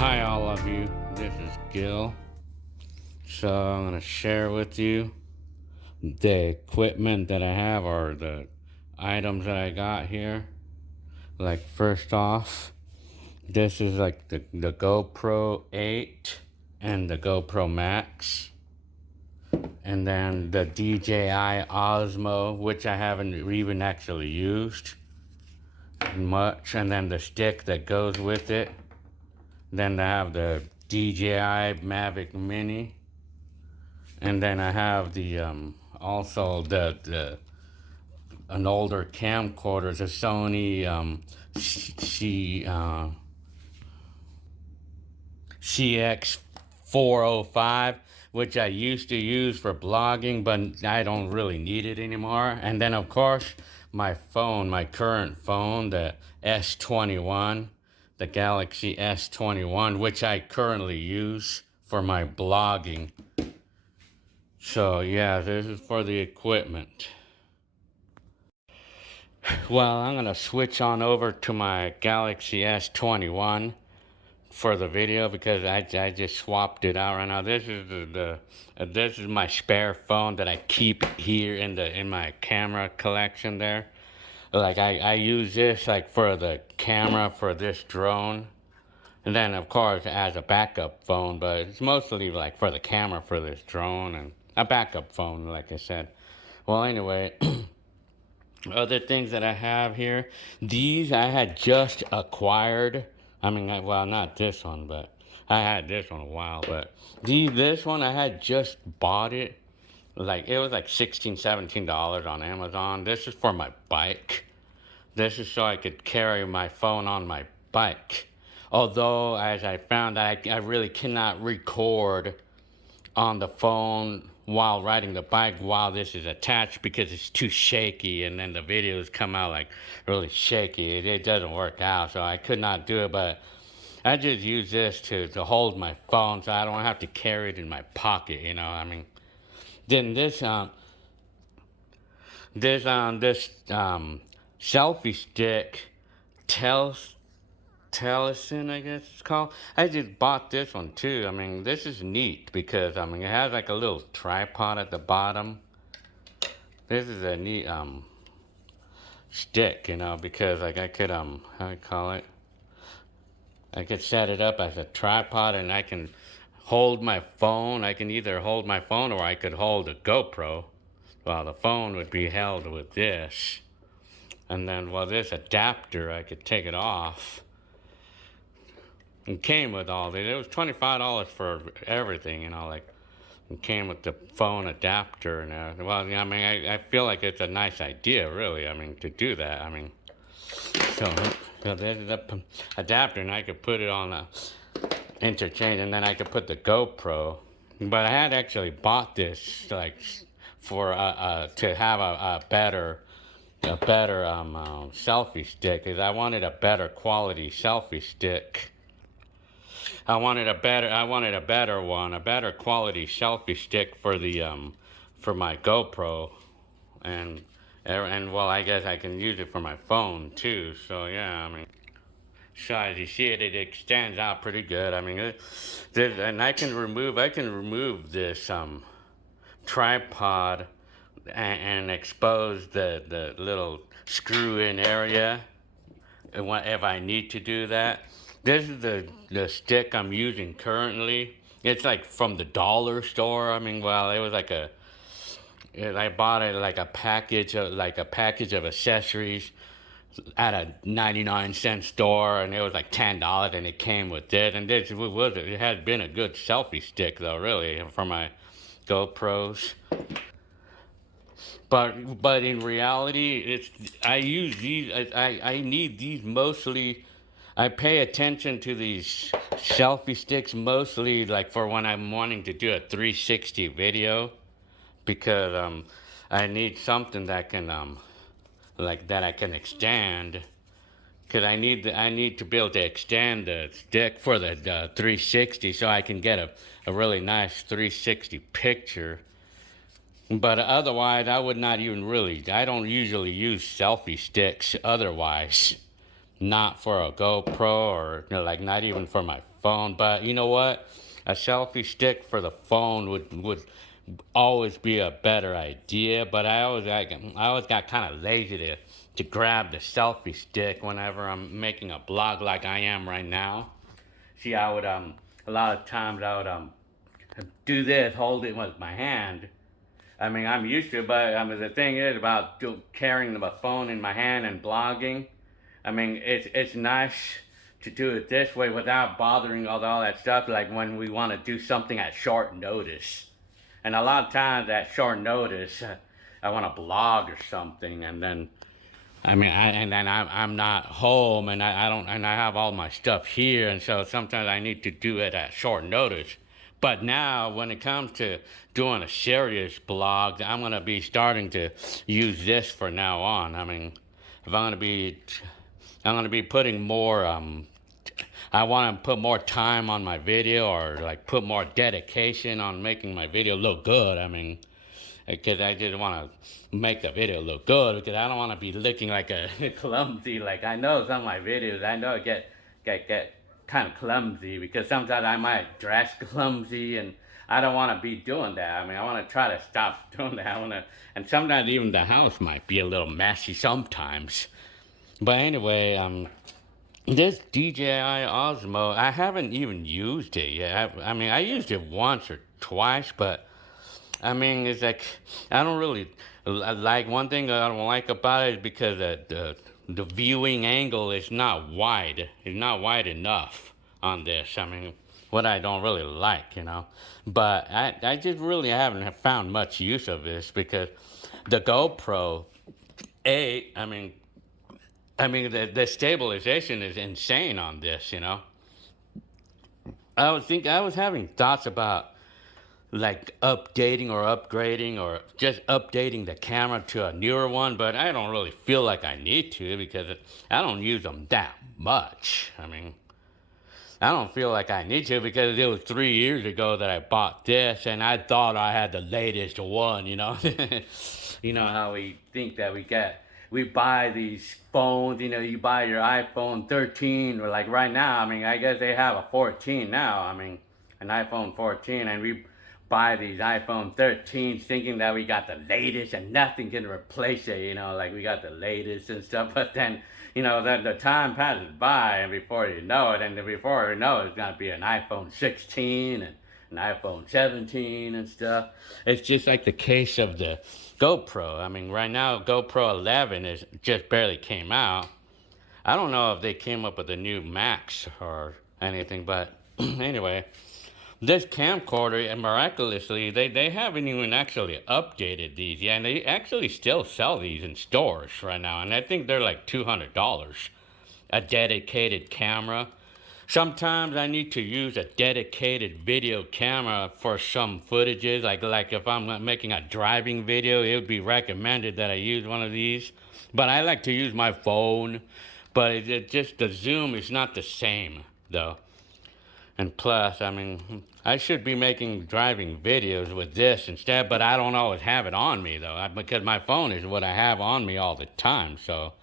Hi all of you, this is Gil. So I'm going to share with you the equipment that I have, or the items that I got here. Like, first off, this is like the GoPro 8 and the GoPro Max. And then the DJI Osmo, which I haven't even actually used much. And then the stick that goes with it. Then I have the DJI Mavic Mini. And then I have the also an older camcorder, the Sony CX405, which I used to use for blogging, but I don't really need it anymore. And then of course my phone, my current phone, the S21, the Galaxy S21, which I currently use for my blogging. So yeah, this is for the equipment. Well, I'm gonna switch on over to my Galaxy S21 for the video because I just swapped it out right now. This is this is my spare phone that I keep here in my camera collection there. Like I use this like for the camera for this drone. And then of course as a backup phone, but it's mostly like for the camera for this drone and a backup phone, like I said. Well, anyway, other things that I have here, these I had just acquired. I mean, well, not this one, but I had this one a while, but this one I had just bought it. Like, it was like $16, $17 on Amazon. This is for my bike. This is so I could carry my phone on my bike. Although, as I found, I really cannot record on the phone while riding the bike while this is attached because it's too shaky, and then the videos come out like really shaky. It doesn't work out, so I could not do it. But I just use this to hold my phone so I don't have to carry it in my pocket, you know. I mean, then this selfie stick, Telesin, I guess it's called. I just bought this one too. I mean, this is neat because, I mean, it has like a little tripod at the bottom. This is a neat stick, you know, because like I could how do I call it? I could set it up as a tripod, and I can hold my phone. I can either hold my phone or I could hold a GoPro. Well, the phone would be held with this. And then, well, this adapter, I could take it off. It came with all this. It was $25 for everything, you know, like, it came with the phone adapter and everything. Well, I mean, I feel like it's a nice idea, really, I mean, to do that. I mean, so there's the adapter, and I could put it on a interchange, and then I could put the GoPro. But I had actually bought this, like, for, to have a better selfie stick, because I wanted a better quality selfie stick. I wanted a better one, a better quality selfie stick for the for my GoPro, and well, I guess I can use it for my phone too. So yeah, I mean, so as you see it extends out pretty good. I mean, and I can remove this tripod and expose the little screw-in area if I need to do that. This is the stick I'm using currently. It's like from the dollar store. I mean, well, it was like I bought it like a package of accessories at a 99-cent store, and it was like $10, and it came with it. And it has been a good selfie stick though, really, for my GoPros. But in reality, I use these. I need these mostly. I pay attention to these selfie sticks mostly like for when I'm wanting to do a 360 video, because I need something that can like that I can extend, because I need to be able to extend the stick for the 360 so I can get a really nice 360 picture. But otherwise, I would not even really. I don't usually use selfie sticks otherwise. not for a GoPro or like not even for my phone. But you know what? A selfie stick for the phone would always be a better idea. But I always got kind of lazy to grab the selfie stick whenever I'm making a blog like I am right now. See, I would a lot of times I would do this, hold it with my hand. I mean, I'm used to it, but the thing is about carrying the phone in my hand and blogging. I mean, it's nice to do it this way without bothering all that stuff. Like when we want to do something at short notice, and a lot of times at short notice, I want to blog or something, and then I'm not home, and I don't, and I have all my stuff here, and so sometimes I need to do it at short notice. But now, when it comes to doing a serious blog, I'm gonna be starting to use this for now on. I mean, if I'm gonna be putting more. I want to put more time on my video, or like put more dedication on making my video look good. I mean, because I just want to make the video look good, because I don't want to be looking like a clumsy. Like I know some of my videos, I know get kind of clumsy, because sometimes I might dress clumsy, and I don't want to be doing that. I mean, I want to try to stop doing that. And sometimes even the house might be a little messy sometimes. But anyway, this DJI Osmo, I haven't even used it yet. I mean, I used it once or twice, but I mean, it's like, I don't really like, one thing that I don't like about it is because the viewing angle is not wide. It's not wide enough on this. I mean, what I don't really like, you know. But I just really haven't found much use of this, because the GoPro 8, the stabilization is insane on this, you know. I was having thoughts about like updating or upgrading, or just updating the camera to a newer one, but I don't really feel like I need to, because I don't use them that much. I mean, I don't feel like I need to, because it was 3 years ago that I bought this, and I thought I had the latest one, you know. You know how we think that we buy these phones, you know, you buy your iPhone 13, or like right now, I mean, I guess they have a 14 now, I mean, an iPhone 14, and we buy these iPhone 13s thinking that we got the latest and nothing can replace it, you know, like we got the latest and stuff. But then, you know, the time passes by, and before you know it, it's gonna be an iPhone 16 and an iPhone 17 and stuff. It's just like the case of the GoPro. I mean, right now GoPro 11 is just barely came out. I don't know if they came up with a new Max or anything, but anyway, this camcorder, and miraculously, they haven't even actually updated these yet, and they actually still sell these in stores right now, and I think they're like $200, a dedicated camera. Sometimes I need to use a dedicated video camera for some footages, like if I'm making a driving video, it would be recommended that I use one of these. But I like to use my phone, but it just, the zoom is not the same though. And plus, I mean, I should be making driving videos with this instead, but I don't always have it on me though, because my phone is what I have on me all the time, so.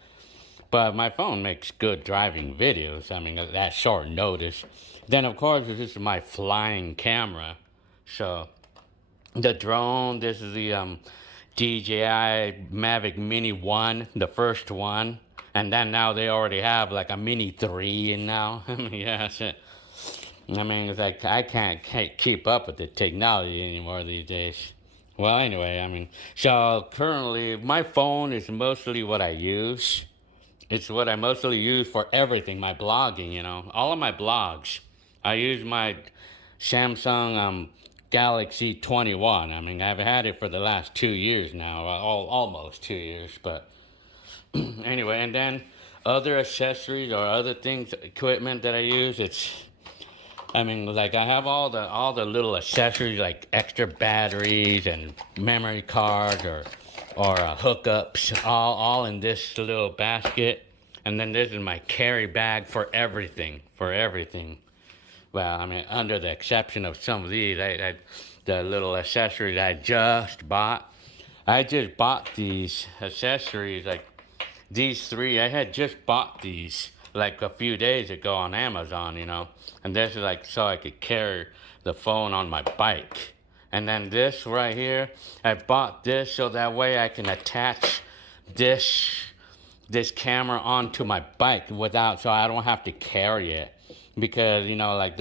But my phone makes good driving videos, I mean, at that short notice. Then, of course, this is my flying camera. So, the drone, this is the DJI Mavic Mini 1, the first one. And then now they already have like a Mini 3 in now. Yeah, that's it. I mean, it's like I can't keep up with the technology anymore these days. Well, anyway, I mean, so currently my phone is mostly what I use. It's what I mostly use for everything, my blogging, you know. All of my blogs, I use my Samsung Galaxy S21. I mean, I've had it for the last 2 years now, almost 2 years, but anyway, and then other accessories or other things, equipment that I use, I mean, like I have all the little accessories, like extra batteries and memory cards or hookups, all in this little basket. And then this is my carry bag for everything, Well, I mean, under the exception of some of these, the little accessories I just bought. I just bought these accessories, like these three. I had just bought these like a few days ago on Amazon, you know. And this is like so I could carry the phone on my bike. And then this right here, I bought this so that way I can attach this camera onto my bike without, so I don't have to carry it. Because, you know, like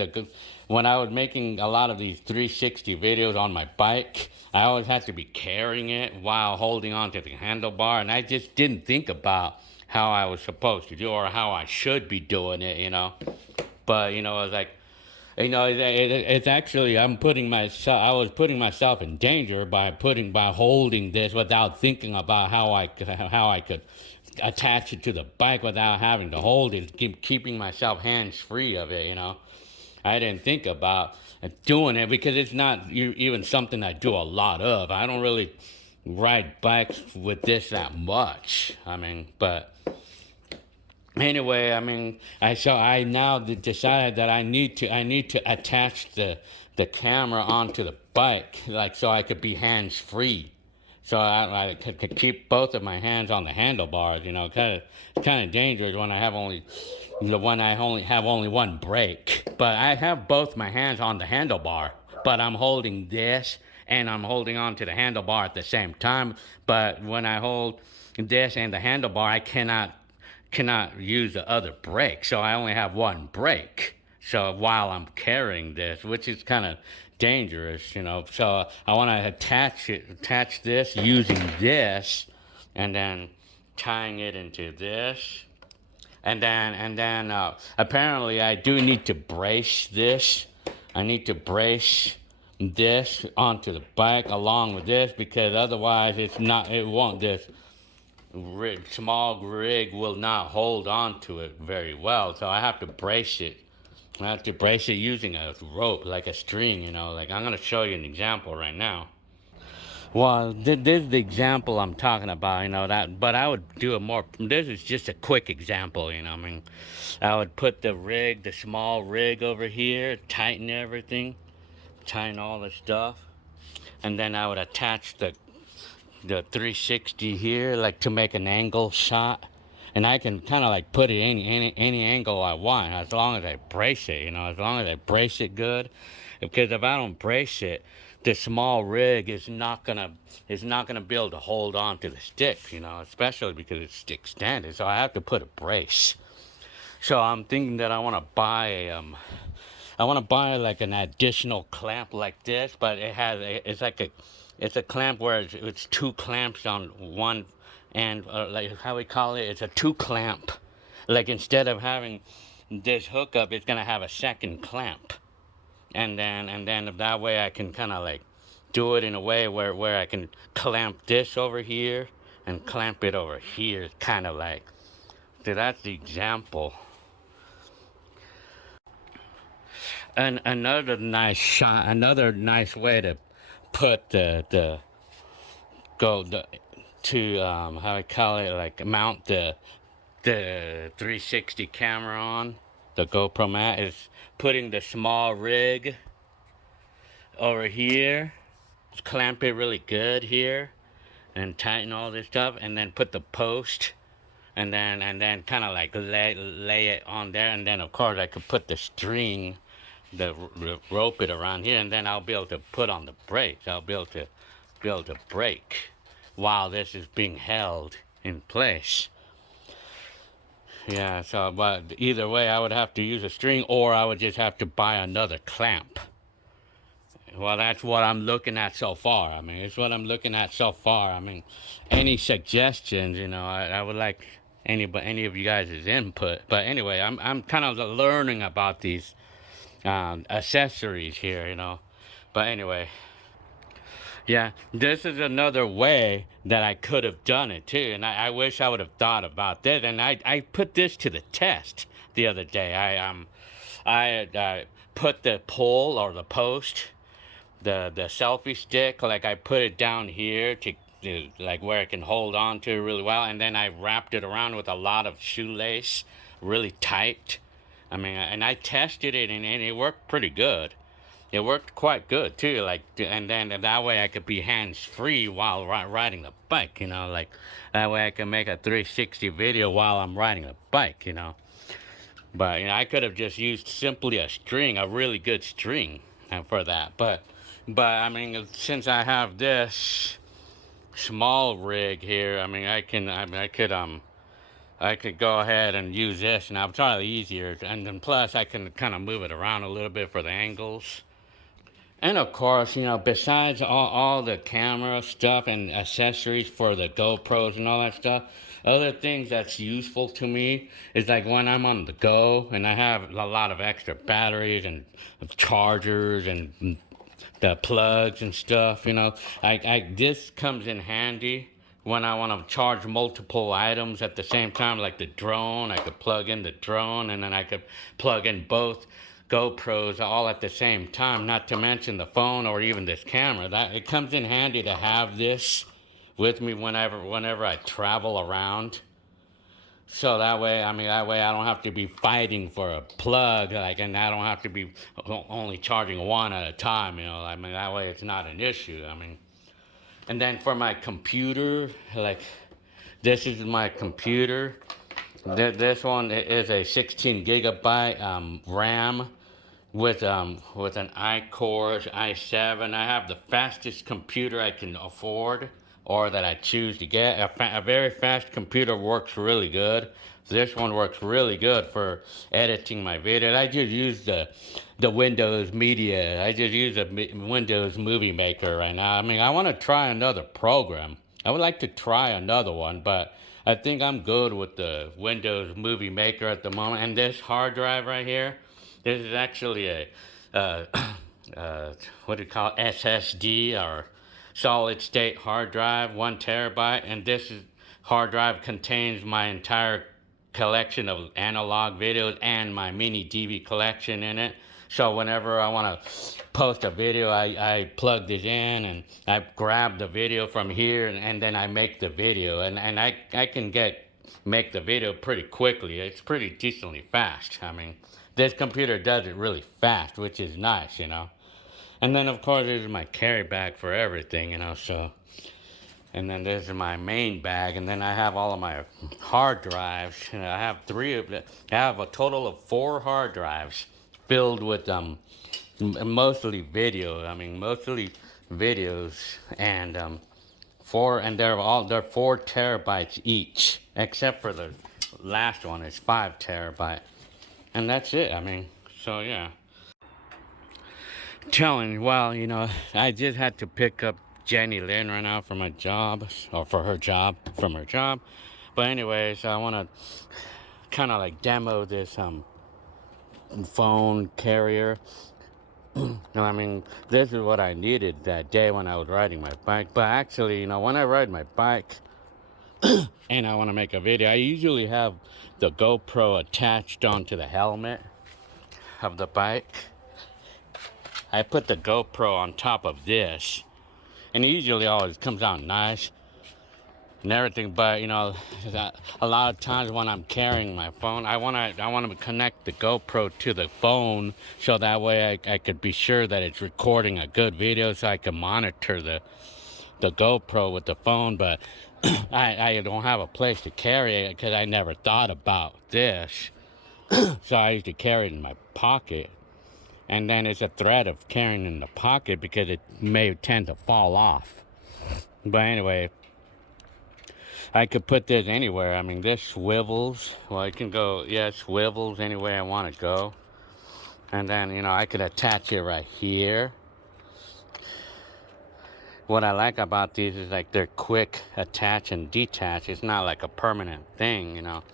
when I was making a lot of these 360 videos on my bike, I always had to be carrying it while holding on to the handlebar, and I just didn't think about how I was supposed to do or how I should be doing it, you know. But, you know, I was like, you know, it's actually, I was putting myself in danger by holding this without thinking about how I could attach it to the bike without having to hold it, keeping myself hands free of it, you know. I didn't think about doing it because it's not even something I do a lot of. I don't really ride bikes with this that much. I mean, but anyway, I mean, I now decided that I need to attach the camera onto the bike, like so I could be hands free, so I could keep both of my hands on the handlebars. You know, kind of dangerous when I only have one brake. But I have both my hands on the handlebar, but I'm holding this and I'm holding on to the handlebar at the same time. But when I hold this and the handlebar, I cannot use the other brake, so I only have one brake. So while I'm carrying this, which is kind of dangerous, you know, so I want to attach this using this, and then tying it into this, and then apparently I do need to brace this. I need to brace this onto the bike along with this, because otherwise it won't just small rig will not hold on to it very well, so I have to brace it. I have to brace it using a rope, like a string, you know. Like I'm gonna show you an example right now. Well, this is the example I'm talking about, you know, that, but I would do a more, this is just a quick example, you know. I mean, I would put the small rig over here, tighten everything, tighten all the stuff, and then I would attach the 360 here, like to make an angle shot, and I can kind of like put it any angle I want, as long as I brace it, you know, as long as I brace it good. Because if I don't brace it, the small rig is not gonna be able to hold on to the stick, you know, especially because it's stick standard. So I have to put a brace. So I'm thinking that I want to buy like an additional clamp like this, but it's a clamp where it's two clamps on one, and like how we call it, it's a two clamp. Like instead of having this hookup, it's gonna have a second clamp, and then that way I can kind of like do it in a way where I can clamp this over here and clamp it over here, kind of like. So that's the example. And another nice way to put how I call it, like mount the 360 camera on the GoPro Max is putting the small rig over here, clamp it really good here, and tighten all this stuff, and then put the post, and then kind of like lay it on there, and then of course I could put the string, rope it around here, and then I'll be able to put on the brakes. I'll be able to brake while this is being held in place. Yeah, so but either way I would have to use a string, or I would just have to buy another clamp. Well, that's what I'm looking at so far. I mean, it's what I'm looking at so far. I mean, any suggestions, you know, I would like any of you guys' input. But anyway, I'm kind of learning about these accessories here, you know. But anyway, yeah, this is another way that I could have done it too, and I wish I would have thought about this. And I put this to the test the other day. I put the pole or the post, the selfie stick, like I put it down here to like where it can hold on to really well, and then I wrapped it around with a lot of shoelace, really tight. I mean, and I tested it, and it worked pretty good. It worked quite good too, like, and then that way I could be hands free while riding the bike, you know, like that way I can make a 360 video while I'm riding the bike, you know. But you know, I could have just used simply a string, a really good string, for that. But I mean, since I have this SmallRig here, I mean, I could go ahead and use this, and I'll probably easier. And then plus, I can kind of move it around a little bit for the angles. And of course, you know, besides all the camera stuff and accessories for the GoPros and all that stuff, other things that's useful to me is like when I'm on the go and I have a lot of extra batteries and chargers and the plugs and stuff, you know, this comes in handy when I want to charge multiple items at the same time, like the drone. I could plug in the drone and then I could plug in both GoPros all at the same time, not to mention the phone or even this camera. That it comes in handy to have this with me whenever I travel around. So that way, I mean, that way I don't have to be fighting for a plug, like, and I don't have to be only charging one at a time, you know. I mean, that way it's not an issue. I mean, and then for my computer, like, this is my computer. This one is a 16 gigabyte RAM with an iCore i7. I have the fastest computer I can afford or that I choose to get. A very fast computer works really good. This one works really good for editing my videos. I just use the Windows Media. I just use a Windows Movie Maker right now. I mean, I want to try another program. I would like to try another one, but I think I'm good with the Windows Movie Maker at the moment. And this hard drive right here, this is actually a, what do you call it, SSD or solid state hard drive, 1 terabyte. And this hard drive contains my entire collection of analog videos and my mini DV collection in it. So whenever I want to post a video, I plug this in and I grab the video from here and then I make the video. And I can make the video pretty quickly. It's pretty decently fast. I mean, this computer does it really fast, which is nice, you know. And then of course this is my carry bag for everything, you know, so. And then this is my main bag, and then I have all of my hard drives. You know, I have I have a total of 4 hard drives filled with mostly video. I mean, mostly videos, and they're 4 terabytes each, except for the last one is 5 terabyte, and that's it. I mean, so yeah. Telling you, well, you know, I just had to pick up Jenny Lynn right now from a job, or from her job. But anyways, I want to kind of like demo this phone carrier. I mean, this is what I needed that day when I was riding my bike. But actually, you know, when I ride my bike and I want to make a video, I usually have the GoPro attached onto the helmet of the bike. I put the GoPro on top of this, and it usually always comes out nice and everything. But you know, a lot of times when I'm carrying my phone, I want to connect the GoPro to the phone, so that way I could be sure that it's recording a good video, so I can monitor the GoPro with the phone. But I don't have a place to carry it because I never thought about this. So I used to carry it in my pocket. And then it's a threat of carrying in the pocket because it may tend to fall off. But anyway, I could put this anywhere. I mean, this swivels. Well, it can go, yeah, it swivels anywhere I want to go. And then, you know, I could attach it right here. What I like about these is like they're quick attach and detach. It's not like a permanent thing, you know.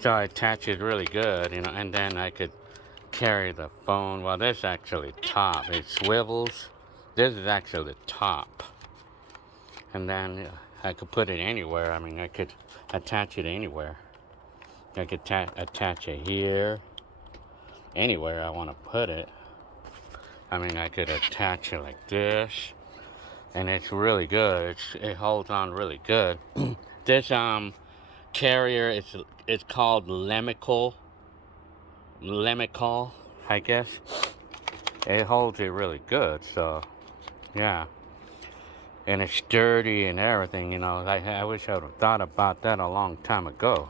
So I attach it really good, you know, and then I could carry the phone. Well, this actually top. It swivels. This is actually the top. And then I could put it anywhere. I mean, I could attach it anywhere. I could attach it here. Anywhere I want to put it. I mean, I could attach it like this. And it's really good. It holds on really good. This carrier, it's called Lamicall, I guess. It holds it really good, so yeah. And it's sturdy and everything, you know. I wish I would have thought about that a long time ago.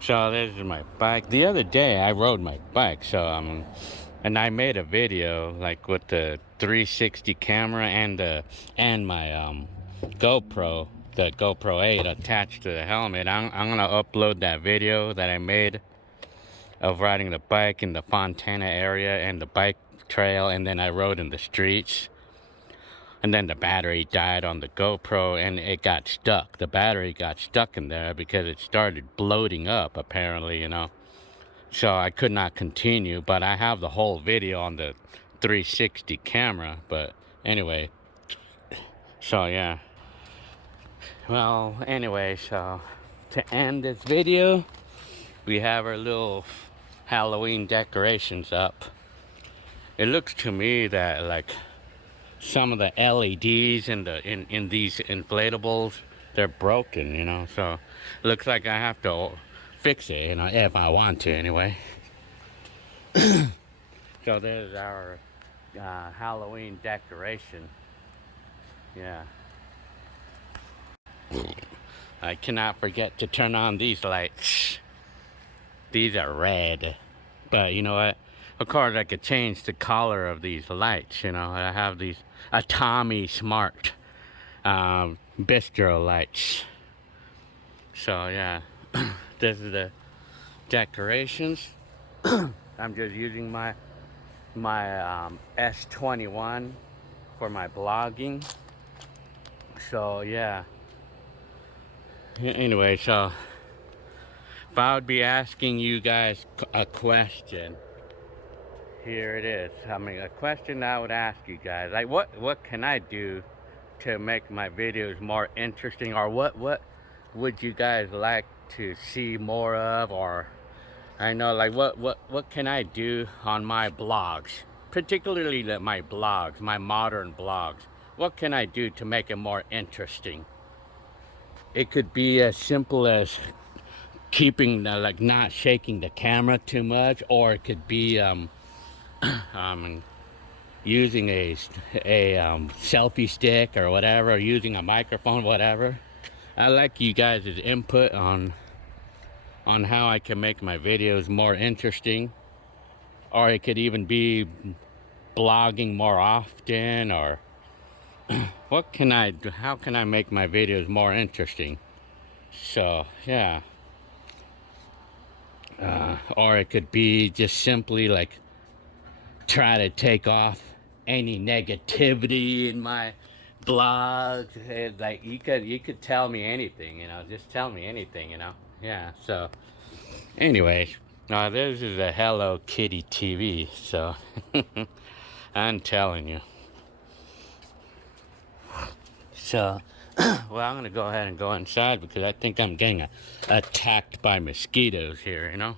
So this is my bike. The other day I rode my bike, so and I made a video like with the 360 camera and my GoPro, the GoPro 8 attached to the helmet. I'm gonna upload that video that I made of riding the bike in the Fontana area and the bike trail, and then I rode in the streets. And then the battery died on the GoPro and it got stuck. The battery got stuck in there because it started bloating up, apparently, you know. So I could not continue, but I have the whole video on the 360 camera. But anyway, so yeah. Well, anyway, so to end this video, we have our little Halloween decorations up. It looks to me that like some of the LEDs in these inflatables, they're broken, you know, so it looks like I have to fix it, you know, if I want to anyway. So there's our Halloween decoration. Yeah, I cannot forget to turn on these lights. These are red, but you know what, of course I could change the color of these lights, you know. I have these Tommy Smart bistro lights. So yeah, this is the decorations. I'm just using my S21 for my blogging. So yeah, anyway, so if I would be asking you guys a question, here it is. I mean, a question I would ask you guys, like what can I do to make my videos more interesting, or what would you guys like to see more of? Or I know, like what can I do on my blogs, particularly my blogs, my modern blogs? What can I do to make it more interesting? It could be as simple as keeping the, like, not shaking the camera too much, or it could be using a selfie stick or whatever, or using a microphone, whatever. I like you guys' input on how I can make my videos more interesting, or it could even be blogging more often, or what can I do? How can I make my videos more interesting? So yeah, or it could be just simply like try to take off any negativity in my blog. Like you could tell me anything, you know, just tell me anything, you know. Yeah, so anyways, this is a Hello Kitty TV, so I'm telling you. So well, I'm gonna go ahead and go inside because I think I'm getting attacked by mosquitoes here, you know.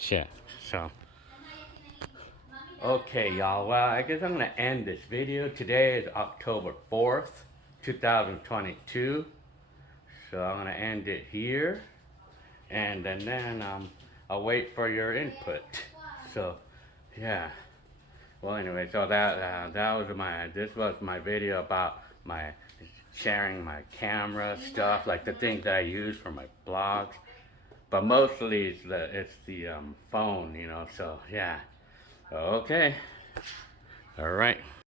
Yeah, so okay, y'all. Well, I guess I'm gonna end this video. Today is October 4th, 2022. So I'm gonna end it here, and then I'll wait for your input. So yeah. Well, anyway, so this was my video about my sharing my camera stuff, like the things that I use for my blogs. But mostly it's the phone, you know. So yeah. Okay. All right.